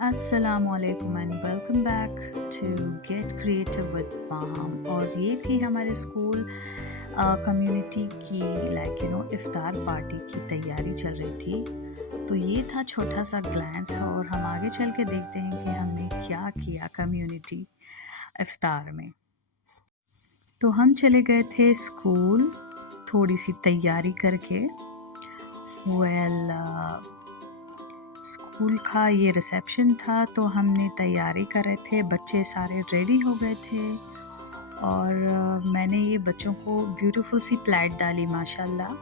अस्सलामुअलैकुम and welcome back to get creative with Maham. और ये थी हमारे स्कूल कम्युनिटी की इफ़्तार पार्टी की तैयारी चल रही थी। तो ये था छोटा सा ग्लैंस और हम आगे चल के देखते हैं कि हमने क्या किया कम्युनिटी इफ़्तार में। तो हम चले गए थे स्कूल थोड़ी सी तैयारी करके। स्कूल का ये रिसेप्शन था तो हमने तैयारी कर रहे थे, बच्चे सारे रेडी हो गए थे और मैंने ये बच्चों को ब्यूटीफुल सी प्लेट डाली माशाल्लाह।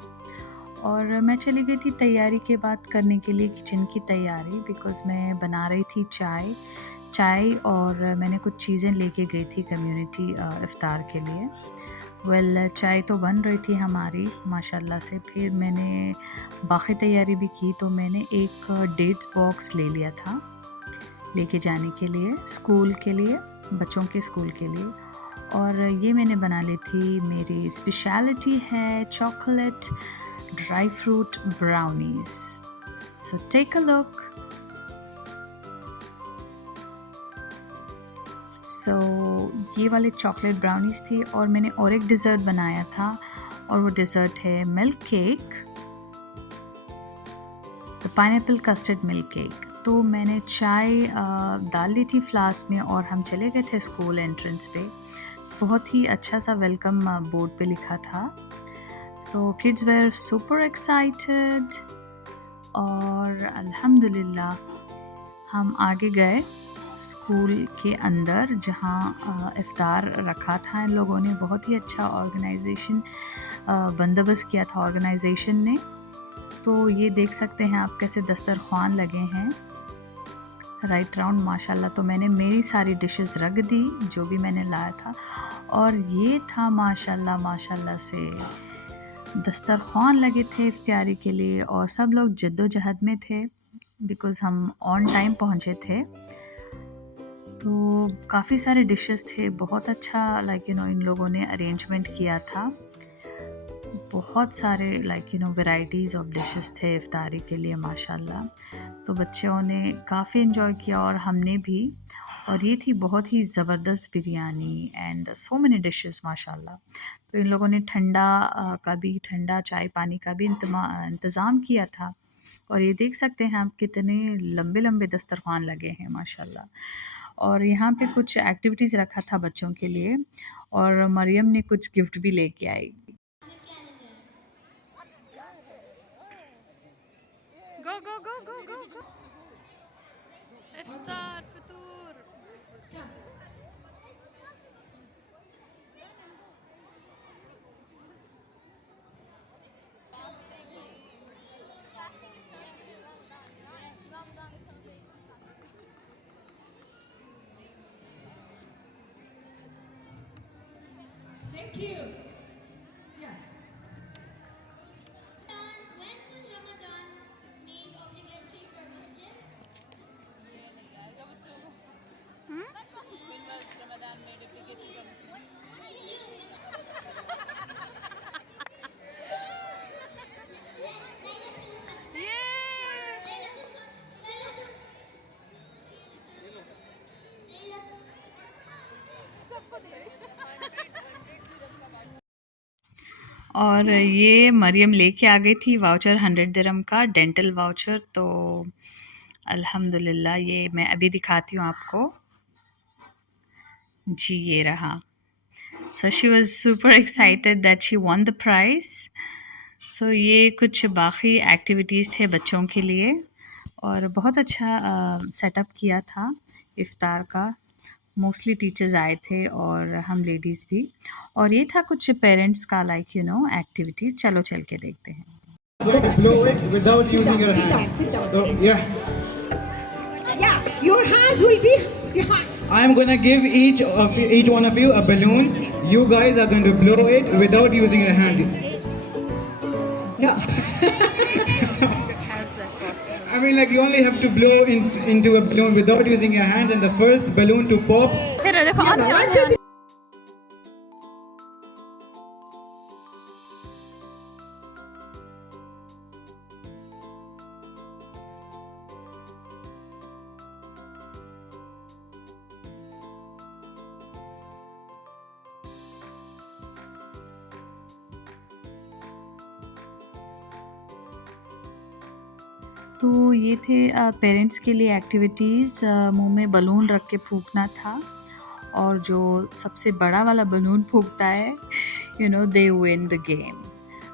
और मैं चली गई थी तैयारी के बाद करने के लिए किचन की तैयारी, बिकॉज़ मैं बना रही थी चाय और मैंने कुछ चीज़ें लेके गई थी कम्युनिटी इफ़्तार के लिए। चाय तो बन रही थी हमारी माशाल्लाह से। फिर मैंने बाकी तैयारी भी की, तो मैंने एक डेट्स बॉक्स ले लिया था लेके जाने के लिए स्कूल के लिए, बच्चों के स्कूल के लिए। और ये मैंने बना ली थी, मेरी स्पेशलिटी है chocolate dry fruit brownies. So take a look. ये वाले चॉकलेट ब्राउनीज़ थी और मैंने और एक डिज़र्ट बनाया था और वो डिज़र्ट है milk cake, the pineapple custard milk cake. तो मैंने चाय डाल ली थी फ्लास्क में और हम चले गए थे स्कूल एंट्रेंस पे। बहुत ही अच्छा सा वेलकम बोर्ड पे लिखा था। So kids were super excited और अल्हम्दुलिल्लाह हम आगे गए स्कूल के अंदर जहाँ इफ़्तार रखा था इन लोगों ने। बहुत ही अच्छा ऑर्गेनाइजेशन बंदोबस्त किया था ऑर्गेनाइजेशन ने। तो ये देख सकते हैं आप कैसे दस्तरख्वान लगे हैं राइट राउंड माशाल्लाह। तो मैंने मेरी सारी डिशेस रख दी जो भी मैंने लाया था और ये था माशाल्लाह से दस्तरख्वान लगे थे इफ्तारी के लिए और सब लोग जद्दोजहद में थे बिकॉज़ हम ऑन टाइम पहुँचे थे। तो काफ़ी सारे डिशेस थे, बहुत अच्छा इन लोगों ने अरेंजमेंट किया था। बहुत सारे वैराइटीज़ ऑफ डिशेस थे इफ्तारी के लिए माशाल्लाह। तो बच्चों ने काफ़ी एंजॉय किया और हमने भी। और ये थी बहुत ही ज़बरदस्त biryani and so many dishes माशाल्लाह। तो इन लोगों ने ठंडा चाय पानी का भी इंतज़ाम किया था। और ये देख सकते हैं आप कितने लंबे लंबे दस्तरखान लगे हैं माशाल्लाह। और यहाँ पे कुछ एक्टिविटीज़ रखा था बच्चों के लिए और मरियम ने कुछ गिफ्ट भी लेके आई। गो गो गो गो गो गो इफ्तार फतूर। Thank you. Yeah. When was Ramadan made obligatory for Muslims? ये नहीं आएगा बच्चों को। When was Ramadan made obligatory for Muslims? और ये मरियम लेके आ गई थी वाउचर 100 दिरहम का डेंटल वाउचर। तो अल्हम्दुलिल्लाह ये मैं अभी दिखाती हूँ आपको। जी ये रहा। So she was super excited that she won the prize. So ये कुछ बाकी एक्टिविटीज़ थे बच्चों के लिए और बहुत अच्छा सेटअप किया था इफ़्तार का। मोस्टली टीचर्स आए थे और हम लेडीज़ भी। और ये था कुछ पेरेंट्स का एक्टिविटीज़। चलो चल के देखते हैं। Blow it without using your hands. Sit down. So yeah, Yeah, your hands will be behind. I am gonna give each one of you a balloon. You guys are going to blow it without using your hands. No. I mean, like you only have to blow into a balloon without using your hands, and the first balloon to pop. फिर देखो One, two, three. तो ये थे parents के लिए activities. मुंह में balloon रख के फूंकना था और जो सबसे बड़ा वाला बलून फूंकता है they win the game.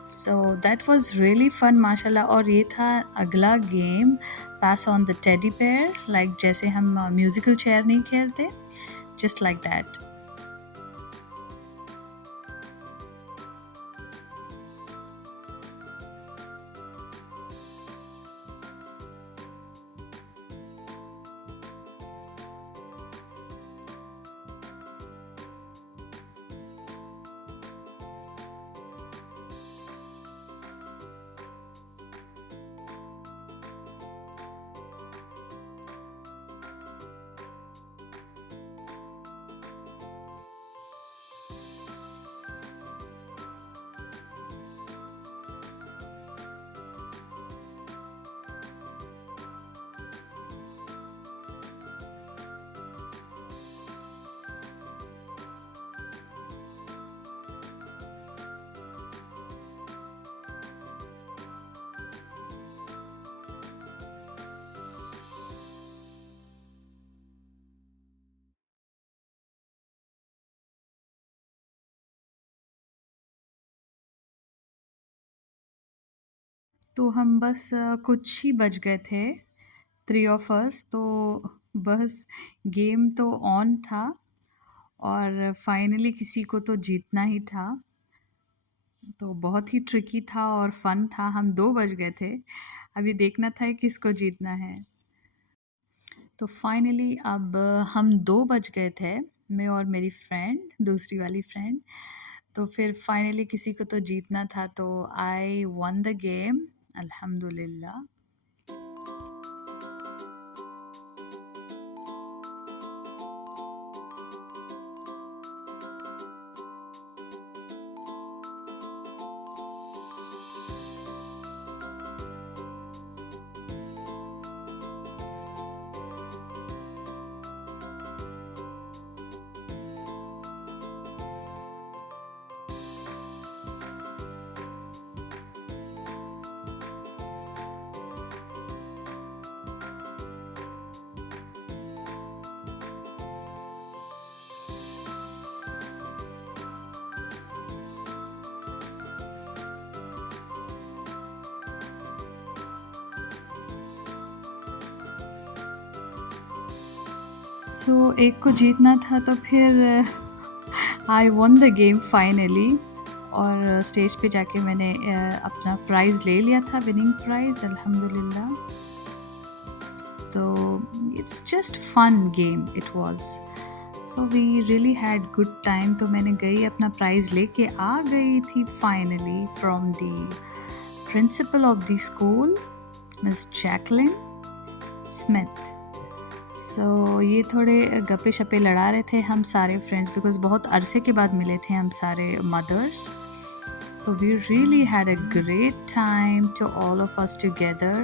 So that was really fun माशाल्लाह। और ये था अगला गेम, pass on the teddy bear, like जैसे हम म्यूजिकल चेयर नहीं खेलते, जस्ट लाइक दैट। तो हम बस कुछ ही बच गए थे, 3 ऑफ अस, तो बस गेम तो ऑन था और फाइनली किसी को तो जीतना ही था। तो बहुत ही ट्रिकी था और फन था। हम 2 बच गए थे, अभी देखना था किसको जीतना है। तो फाइनली अब हम 2 बच गए थे, मैं और मेरी फ्रेंड, दूसरी वाली फ्रेंड। तो फिर फाइनली किसी को तो जीतना था, तो आई वन द गेम, अल्हम्दुलिल्लाह। सो एक को जीतना था, तो फिर I one the game finally. और स्टेज पे जाके मैंने अपना प्राइज़ ले लिया था, विनिंग प्राइज़, अल्हम्दुलिल्लाह। तो it's just fun game it was. So we really had good time. तो मैंने गई, अपना प्राइज़ लेके आ गई थी finally from the principal of the school, miss Jacqueline Smith. So ये थोड़े गप्पे शप्पे लड़ा रहे थे हम सारे फ्रेंड्स, बिकॉज बहुत अरसे के बाद मिले थे हम सारे mothers. So we really had a great time to all of us together,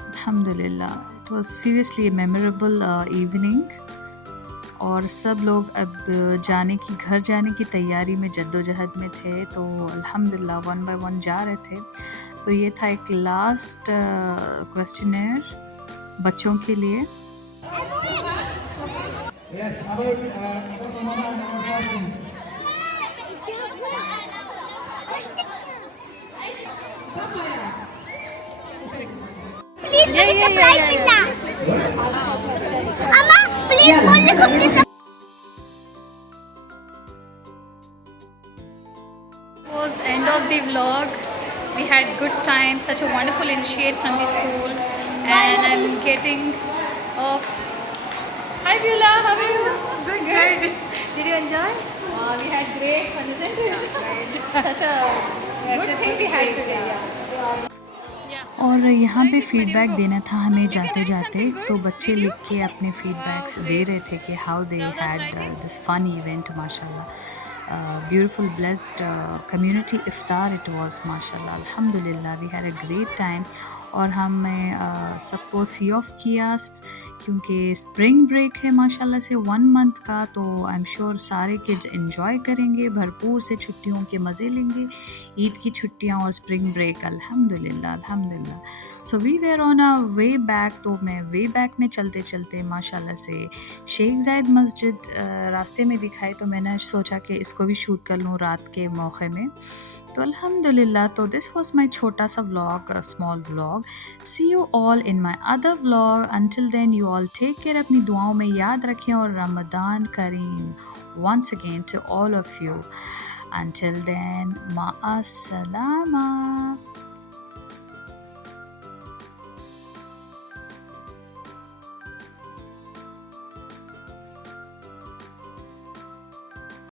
अल्हम्दुलिल्लाह। It was seriously memorable evening. और सब लोग अब घर जाने की तैयारी में जद्दोजहद में थे, तो अल्हम्दुलिल्लाह 1 बाय 1 जा रहे थे। तो ये था एक लास्ट क्वेश्चनर बच्चों के लिए। Was end of the vlog. We had good time, such a wonderful initiate from the school, and I'm getting off. Hi Beulah, how are you? Good. Did you enjoy? We had great fun, isn't it? Such a good thing we had today. और यहाँ पे feedback देना था हमें जाते जाते, तो बच्चे लिख के अपने फीडबैक्स दे रहे थे कि how they had this fun event, माशाल्लाह। ब्यूटीफुल ब्लेस्ड कम्युनिटी इफ्तार इट वाज, माशाल्लाह, अल्हम्दुलिल्लाह। We had a great time. और हमने सबको सी ऑफ किया क्योंकि स्प्रिंग ब्रेक है माशाल्लाह से 1 मंथ का, तो आई एम श्योर सारे किड्स एंजॉय करेंगे, भरपूर से छुट्टियों के मज़े लेंगे, ईद की छुट्टियां और स्प्रिंग ब्रेक। अल्हम्दुलिल्लाह अल्हम्दुलिल्लाह। So we were on a way back, तो मैं वे बैक में चलते चलते माशाल्लाह से शेख ज़ायद मस्जिद रास्ते में दिखाई, तो मैंने सोचा कि इसको भी शूट कर लूँ रात के मौके में। तो अल्हम्दुलिल्लाह, तो दिस वाज माय छोटा सा vlog, small vlog. See you all in my other vlog. Until then you all take care, अपनी दुआओं में याद रखें, और रमदान करीम once again to all of you. Until then, ma as salama.